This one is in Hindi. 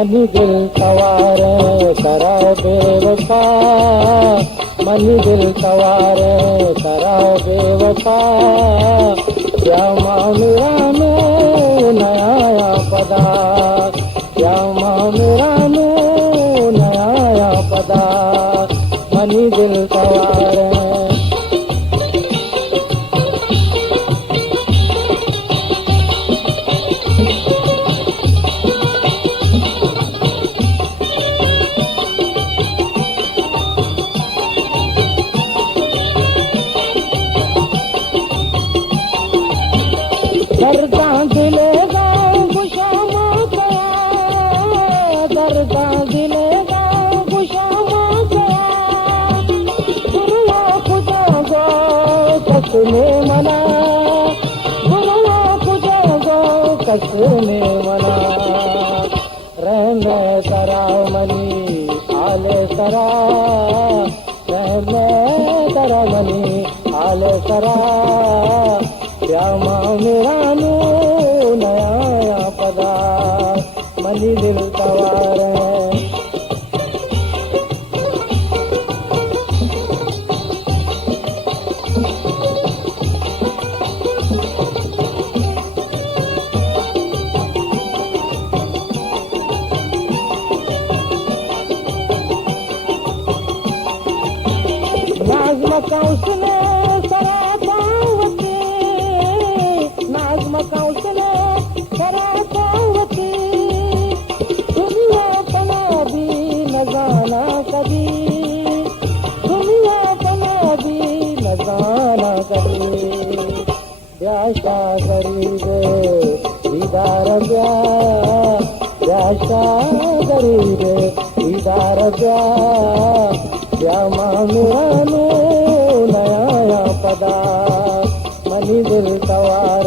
मनी दिल सवार करा बेवफा, मनी दिल सवार करा बेवफा, श्यामा मेरा में नया पदा, श्यामा मेरा में नया पदा, मनी दिल सवार दर्दा दिलेगा गुशामा गया, दर्दा दिलेगा गुशामा गया, गुरुआ खुदा गो कसने मना, गुरुआ खुदा गो कसने मना, रहने करा मनी आले करा, रहने करा मनी आले करा, श्यामा मेरा नया पदा, मनी दिल सवार नाज़ मका उसने सरापावती, नाज़ मका उसने सरापावती, दुनिया पना भी न जाना कभी, दुनिया पना भी न जाना कभी, प्यासा गरीब दीदार प्या, प्यासा गरीब दीदार प्या, श्यामा मेरा नया पदा, मनी दिल सवार